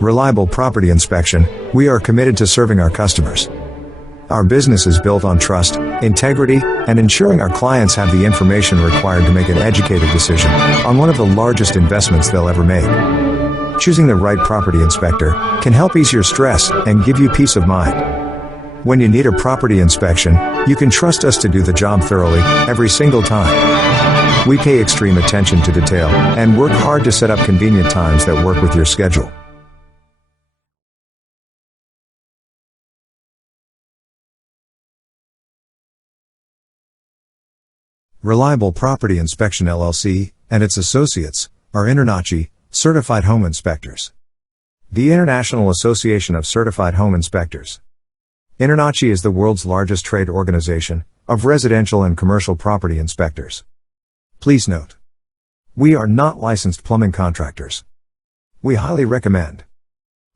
Reliable property inspection. We are committed to serving our customers. Our business is built on trust, integrity, and ensuring our clients have the information required to make an educated decision on one of the largest investments they'll ever make. Choosing the right property inspector can help ease your stress and give you peace of mind. When you need a property inspection, you can trust us to do the job thoroughly, every single time. We pay extreme attention to detail and work hard to set up convenient times that work with your schedule. Reliable Property Inspection LLC and its associates are INTRNACHI, Certified Home Inspectors. The International Association of Certified Home Inspectors. INTRNACHI is the world's largest trade organization of residential and commercial property inspectors. Please note, we are not licensed plumbing contractors. We highly recommend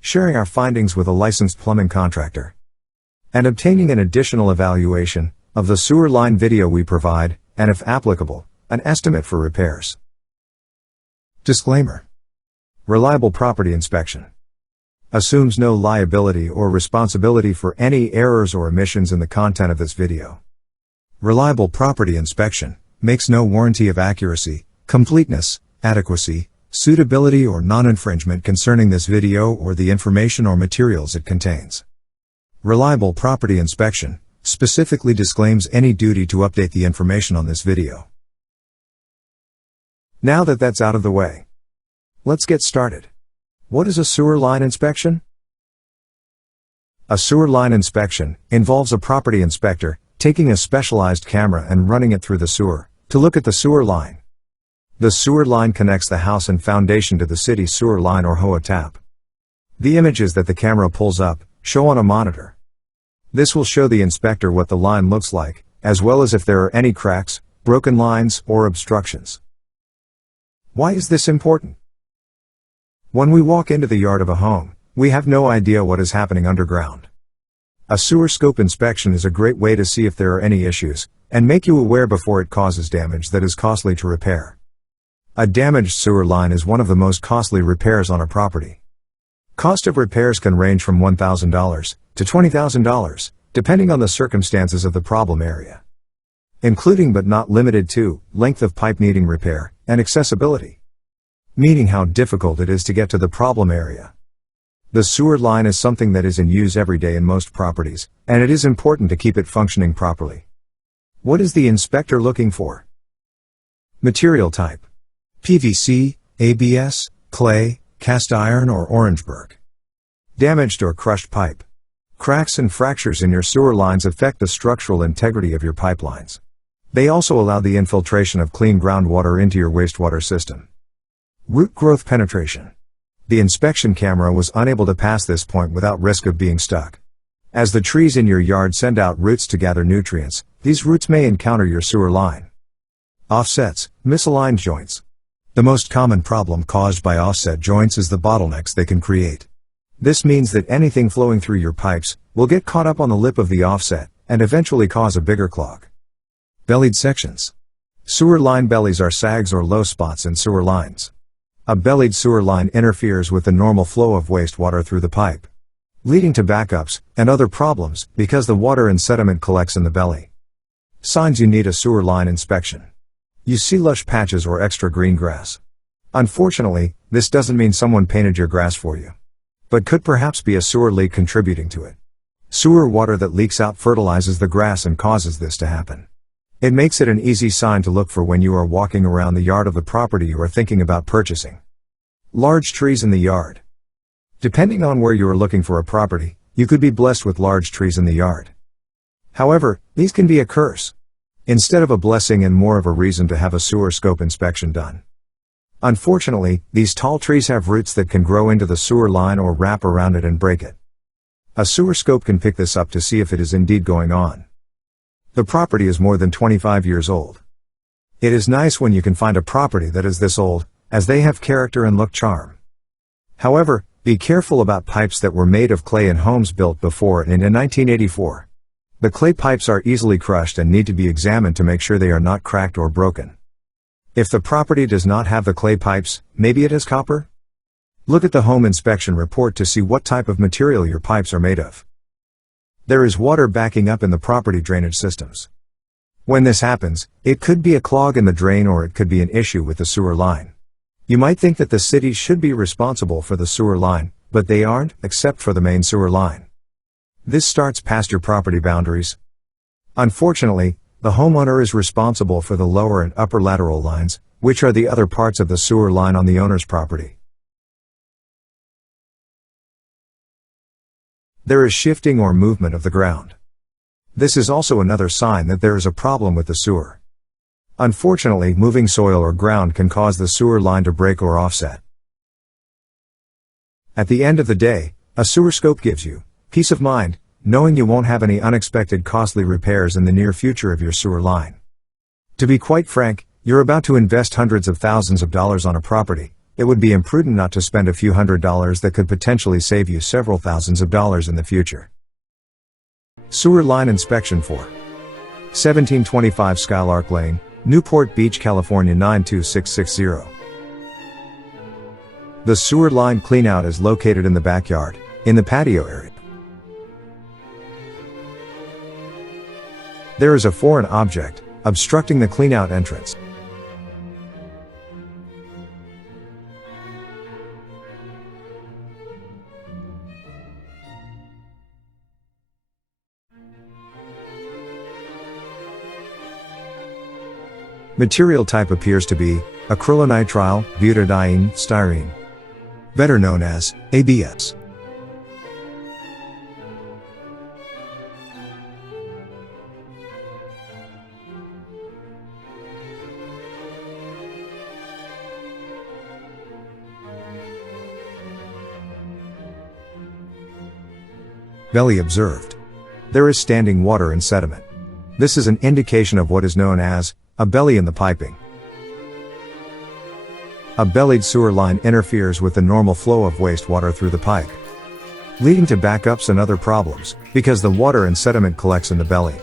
sharing our findings with a licensed plumbing contractor and obtaining an additional evaluation of the sewer line video we provide, and if applicable, an estimate for repairs. Disclaimer. Reliable Property Inspection assumes no liability or responsibility for any errors or omissions in the content of this video. Reliable Property Inspection makes no warranty of accuracy, completeness, adequacy, suitability or non-infringement concerning this video or the information or materials it contains. Reliable Property Inspection specifically disclaims any duty to update the information on this video. Now that that's out of the way, let's get started. What is a sewer line inspection? A sewer line inspection involves a property inspector taking a specialized camera and running it through the sewer to look at the sewer line. The sewer line connects the house and foundation to the city sewer line or HOA tap. The images that the camera pulls up show on a monitor. This will show the inspector what the line looks like, as well as if there are any cracks, broken lines, or obstructions. Why is this important? When we walk into the yard of a home, we have no idea what is happening underground. A sewer scope inspection is a great way to see if there are any issues, and make you aware before it causes damage that is costly to repair. A damaged sewer line is one of the most costly repairs on a property. Cost of repairs can range from $1,000 to $20,000, depending on the circumstances of the problem area, including but not limited to length of pipe needing repair and accessibility, meaning how difficult it is to get to the problem area. The sewer line is something that is in use every day in most properties, and it is important to keep it functioning properly. What is the inspector looking for? Material type: PVC, ABS, clay, cast iron or Orangeburg. Damaged or crushed pipe. Cracks and fractures in your sewer lines affect the structural integrity of your pipelines. They also allow the infiltration of clean groundwater into your wastewater system. Root growth penetration. The inspection camera was unable to pass this point without risk of being stuck. As the trees in your yard send out roots to gather nutrients, these roots may encounter your sewer line. Offsets, misaligned joints. The most common problem caused by offset joints is the bottlenecks they can create. This means that anything flowing through your pipes will get caught up on the lip of the offset and eventually cause a bigger clog. Bellied sections. Sewer line bellies are sags or low spots in sewer lines. A bellied sewer line interferes with the normal flow of wastewater through the pipe, leading to backups and other problems because the water and sediment collects in the belly. Signs you need a sewer line inspection. You see lush patches or extra green grass. Unfortunately, this doesn't mean someone painted your grass for you, but could perhaps be a sewer leak contributing to it. Sewer water that leaks out fertilizes the grass and causes this to happen. It makes it an easy sign to look for when you are walking around the yard of the property you are thinking about purchasing. Large trees in the yard. Depending on where you are looking for a property, you could be blessed with large trees in the yard. However, these can be a curse, instead of a blessing and more of a reason to have a sewer scope inspection done. Unfortunately, these tall trees have roots that can grow into the sewer line or wrap around it and break it. A sewer scope can pick this up to see if it is indeed going on. The property is more than 25 years old. It is nice when you can find a property that is this old, as they have character and look charm. However, be careful about pipes that were made of clay in homes built before and in 1984. The clay pipes are easily crushed and need to be examined to make sure they are not cracked or broken. If the property does not have the clay pipes, maybe it has copper? Look at the home inspection report to see what type of material your pipes are made of. There is water backing up in the property drainage systems. When this happens, it could be a clog in the drain or it could be an issue with the sewer line. You might think that the city should be responsible for the sewer line, but they aren't, except for the main sewer line. This starts past your property boundaries. Unfortunately, the homeowner is responsible for the lower and upper lateral lines, which are the other parts of the sewer line on the owner's property. There is shifting or movement of the ground. This is also another sign that there is a problem with the sewer. Unfortunately, moving soil or ground can cause the sewer line to break or offset. At the end of the day, a sewer scope gives you peace of mind, knowing you won't have any unexpected costly repairs in the near future of your sewer line. To be quite frank, you're about to invest hundreds of thousands of dollars on a property. It would be imprudent not to spend a few $100s that could potentially save you several thousands of dollars in the future. Sewer line inspection for 1725 Skylark Lane, Newport Beach, California 92660. The sewer line cleanout is located in the backyard, in the patio area. There is a foreign object obstructing the cleanout entrance. Material type appears to be acrylonitrile butadiene styrene, better known as ABS. Belly observed. There is standing water and sediment. This is an indication of what is known as a belly in the piping. A bellied sewer line interferes with the normal flow of wastewater through the pipe, leading to backups and other problems, because the water and sediment collects in the belly.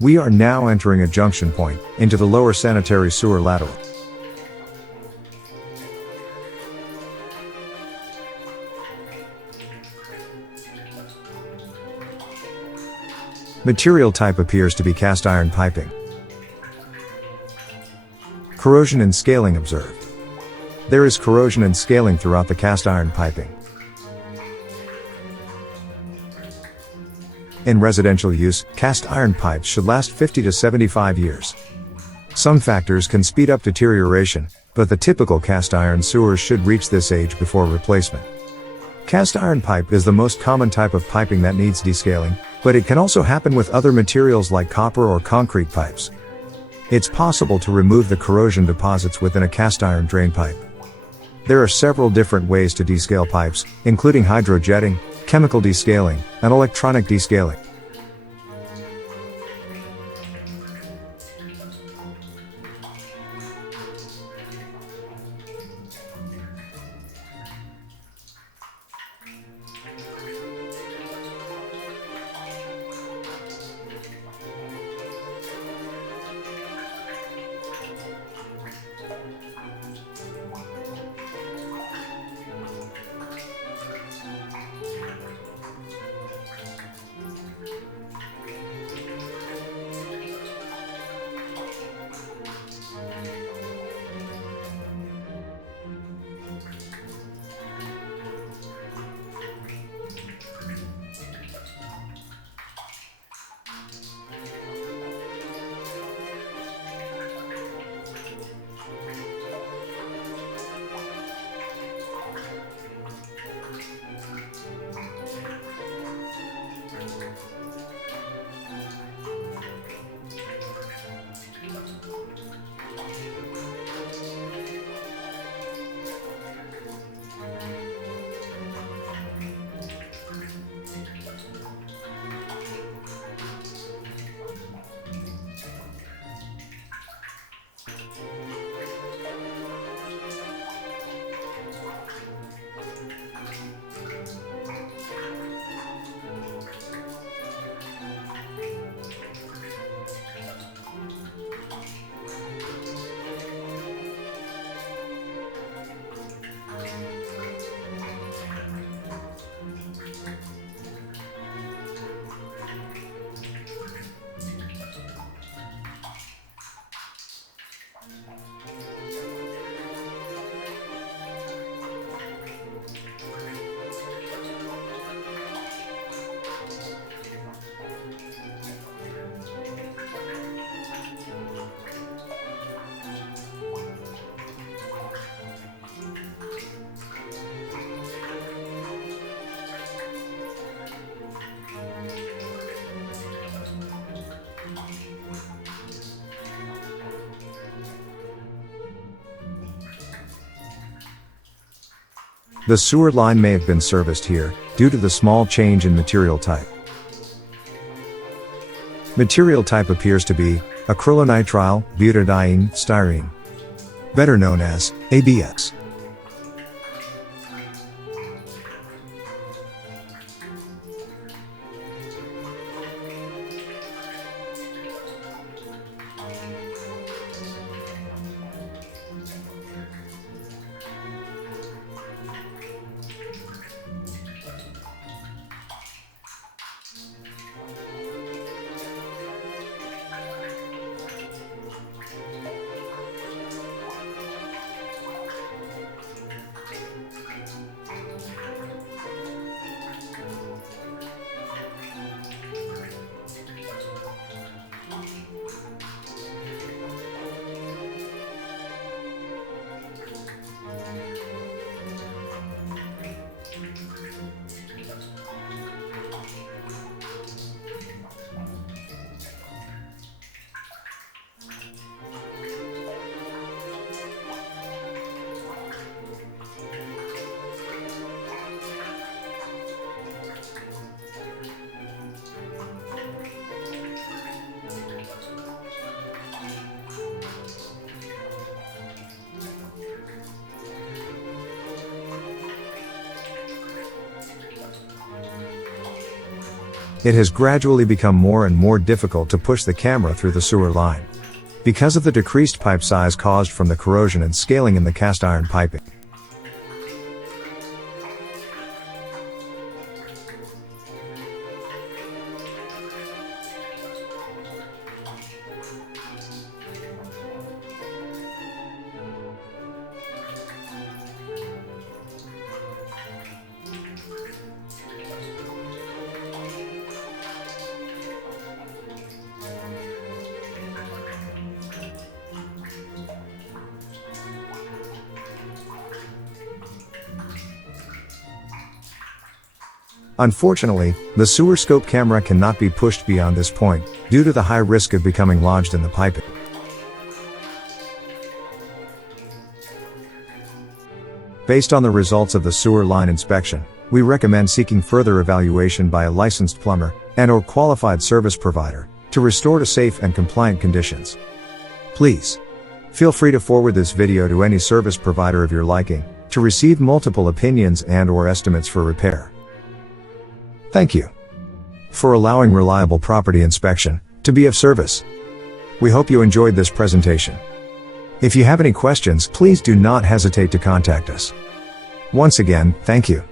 We are now entering a junction point into the lower sanitary sewer lateral. Material type appears to be cast iron piping. Corrosion and scaling observed. There is corrosion and scaling throughout the cast iron piping. In residential use, cast iron pipes should last 50 to 75 years. Some factors can speed up deterioration, but the typical cast iron sewers should reach this age before replacement. Cast iron pipe is the most common type of piping that needs descaling, but it can also happen with other materials like copper or concrete pipes. It's possible to remove the corrosion deposits within a cast iron drain pipe. There are several different ways to descale pipes, including hydrojetting, chemical descaling, and electronic descaling. The sewer line may have been serviced here, due to the small change in material type. Material type appears to be acrylonitrile butadiene styrene, better known as ABS. It has gradually become more and more difficult to push the camera through the sewer line, because of the decreased pipe size caused from the corrosion and scaling in the cast iron piping. Unfortunately, the sewer scope camera cannot be pushed beyond this point, due to the high risk of becoming lodged in the piping. Based on the results of the sewer line inspection, we recommend seeking further evaluation by a licensed plumber and/or qualified service provider to restore to safe and compliant conditions. Please feel free to forward this video to any service provider of your liking to receive multiple opinions and/or estimates for repair. Thank you for allowing reliable property inspection to be of service. We hope you enjoyed this presentation. If you have any questions, please do not hesitate to contact us. Once again, thank you.